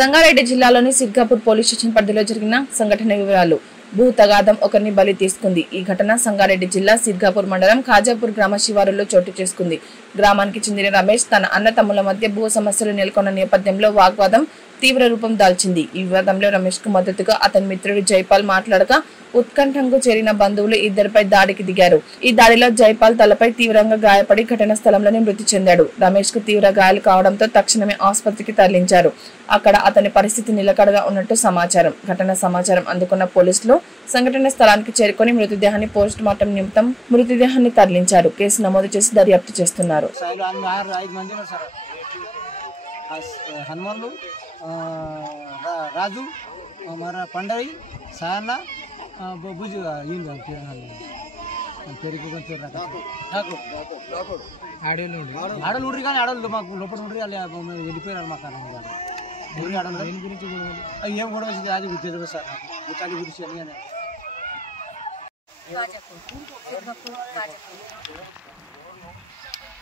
సంగారెడ్డి జిల్లాలోని Sirgapur police station పరిధిలో జరిగిన సంఘటన వివరాలు. భూ తగాదం ఒకరిని బలి తీసుకుంది. ఈ ఘటన సంగారెడ్డి జిల్లా సిర్గాపూర్ మండలం ఖాజాపూర్ గ్రామ శివారులో చోటు చేసుకుంది. గ్రామానికి చెందిన రమేష్ తన అన్న తమ్ముల మధ్య భూ సమస్యలు నెలకొన్న నేపథ్యంలో వాగ్వాదం తీవ్ర రూపం దాల్చింది. ఈ వివాదంలో రమేష్ కు మద్దతుగా అతని మిత్రుడు జైపాల్ మాట్లాడగా ఉత్కంఠంకు చేరిన బంధువులు ఇద్దరిపై దాడికి దిగారు. ఈ దాడిలో జైపాల్ తలపై తీవ్రంగా గాయపడి ఘటనా స్థలంలోనే మృతి చెందాడు. రమేష్ కు తీవ్ర గాయాలు కావడంతో తక్షణమే ఆసుపత్రికి తరలించారు. అక్కడ అతని పరిస్థితి నిలకడగా ఉన్నట్టు సమాచారం. ఘటన సమాచారం అందుకున్న పోలీసులు సంఘటన స్థలానికి చేరుకొని మృతదేహాన్ని పోస్ట్ మార్టం నిమిత్తం మృతదేహాన్ని తరలించారు. కేసు నమోదు చేసి దర్యాప్తు చేస్తున్నారు. राजू हमारा पंडरी साना बुझ ఆడలు ఉండ్రి కానీ ఆడలు మాకు లోపల ఉండ్రి వాళ్ళు వెళ్ళిపోయారు. మాకు ఊరి ఆడలు ఏం కూడా వచ్చింది అది తెలియదు సార్. గుట్టాలి గురించి అని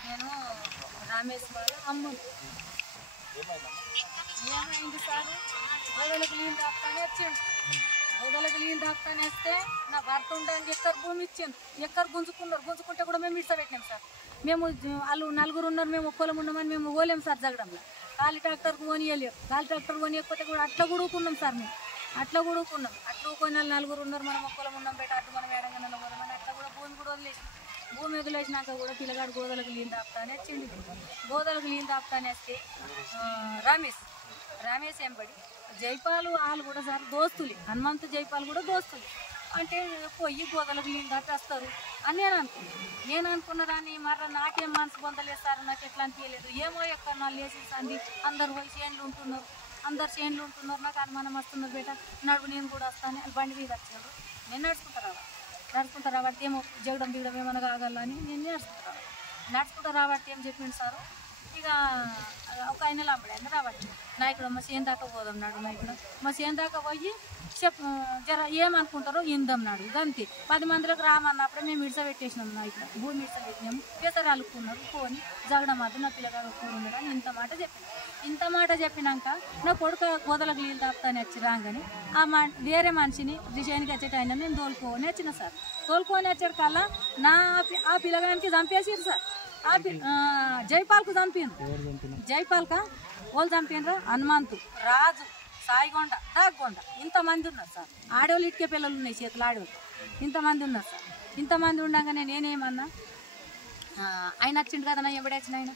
నేను రామేష్ వాళ్ళ అమ్మ ఏమైంది సార్, గోదలకు నీళ్ళు తాపుతానే వచ్చిండు. గోదలకు నీళ్ళు తాపుతానే వస్తే నా భర్త ఉండడానికి ఎక్కరు భూమి ఇచ్చింది. ఎక్కరు గుంజుకుంటే కూడా మేము ఇడ్సబెట్టినాం సార్. మేము వాళ్ళు నలుగురు ఉన్నారు, మేము ఒక్కలం ఉన్నామని మేము పోలేము సార్ జగడంలో. ఖాళీ ట్రాక్టర్కి పోనీయలేరు. ఖాళీ ట్రాక్టర్ పోనీయకపోతే కూడా అట్లా గుడుకున్నాం సార్. మేము అట్లా గుడుకున్నాం. అట్లా పోయిన వాళ్ళు నలుగురు ఉన్నారు, మనం ఒక్కలం ఉన్నాం బయట అటు మనం ఏడంగా పోదామని అట్లా కూడా భూమి కూడా వదిలేసి భూమి వదిలేసినాక కూడా పిల్లగాడు గోదలకు నీళ్ళు తాపుతానే వచ్చింది. గోదలకు నీళ్ళు తాపుతానే వస్తే రమేష్ ఎంబడి జైపాల్ వాళ్ళు కూడా సార్ దోస్తులు, హనుమంతు జైపాల్ కూడా దోస్తులు. అంటే పోయి గోదలకు నీళ్ళు దాటి వస్తారు అని నేను అనుకున్నారని మరి నాకేం మనసు పొందలేదు సార్. నాకు ఎట్లా అనిపించలేదు. ఏమో ఎక్కడ వాళ్ళు వేసేసండి అందరు పోయి చేనులు ఉంటున్నారు. నాకు అనుమానం వస్తున్నారు. బయట నడువు నేను కూడా వస్తాను అని బండి మీద వచ్చారు. నేను నడుచుకుంటా రాబట్టి ఏమో జగడం దిగడం ఏమైనా కాగలని నేను నడుచుకుంటా రాబట్టి ఏం చెప్పిండు సారు. ఇక ఒక ఆయన లాంబడి రాబట్టి నాయకుడు మా చేను దాకా పోదాం నాడు. నాయకుడు మా చేను దాకా పోయి జర ఏమనుకుంటారో ఇందాం నాడు. అంతే 10 మందిలోకి రామన్నప్పుడే మేము ఇడ్సబెట్టేసినాం. నాయకుడు భూమి ఇడ్సబెట్టినాము. పెసరు అలుక్కున్నారు. పోని జగడం అది నా పిల్లగాడు కూరున్నాడు అని ఇంత మాట చెప్పినాక నా కొడుకు గోదలకు నీళ్ళు తాపుతానే వచ్చి రాగానే వేరే మనిషిని రిషానికి వచ్చేట ఆయన నేను తోలుకొని వచ్చిన సార్. తోలుకొని వచ్చారు కల్లా ఆ పిల్లగానికి చంపేసారు సార్. జైపాల్కు చంపారు. జైపాల్కా వాళ్ళు చంపారు. హనుమంతు, రాజు, సాయిగొండ, దాగొండ ఇంతమంది ఉన్నారు సార్. ఆడవాళ్ళు ఇటుకే పిల్లలు ఉన్నాయి, చేతులు ఆడవాళ్ళు ఇంతమంది ఉన్నారు సార్. ఇంతమంది ఉండగానే నేనేమన్నా ఆయన వచ్చిండు కదా నా ఎవడొచ్చిన ఆయన.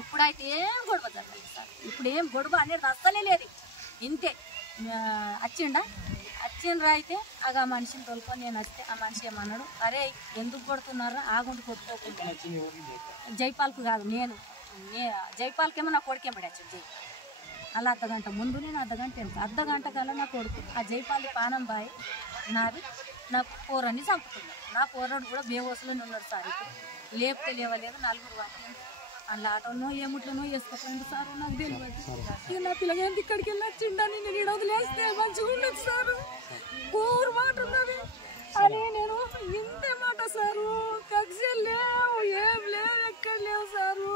ఇప్పుడైతే ఏం గొడవ జరగలేదు సార్. ఇప్పుడు ఏం గొడవ అనేది అస్సలే లేదు. ఇంతే వచ్చిండ్రా అయితే ఆ మనిషిని తోలుకొని నేను వస్తే ఆ మనిషి ఏమన్నాడు, అరే ఎందుకు కొడుతున్నారా ఆగుండి కొట్టుకోకుండా. జైపాల్కు కాదు, జైపాల్కేమో నా కొడుకు ఏమడి వచ్చాడు. జై అలా అర్ధగంట ముందు నేను అర్ధగంట కల్లా నా కొడుకు ఆ జైపాలి పానం బాయి నాది నా పోరాన్ని చంపుతున్నాడు. నా పోరాడు కూడా బేవోసులోనే ఉన్నాడు సార్. ఇప్పుడు లేపితే లేవలేదు. 4 వాటి అలా ఆటోనో ఏముట్లనో వేసుకోపోయింది సార్. నాకు తెలియదు. నా పిల్లగాంటి ఇక్కడికి వెళ్ళి వచ్చిండని నేను ఇక్కడ వదిలేస్తే మంచిగా ఉండదు సార్. కూర మాట ఉన్నది అని నేను ఇంతే మాట సారు. కక్షలు లేవు, ఏం లేవు, ఎక్కడ లేవు సారు.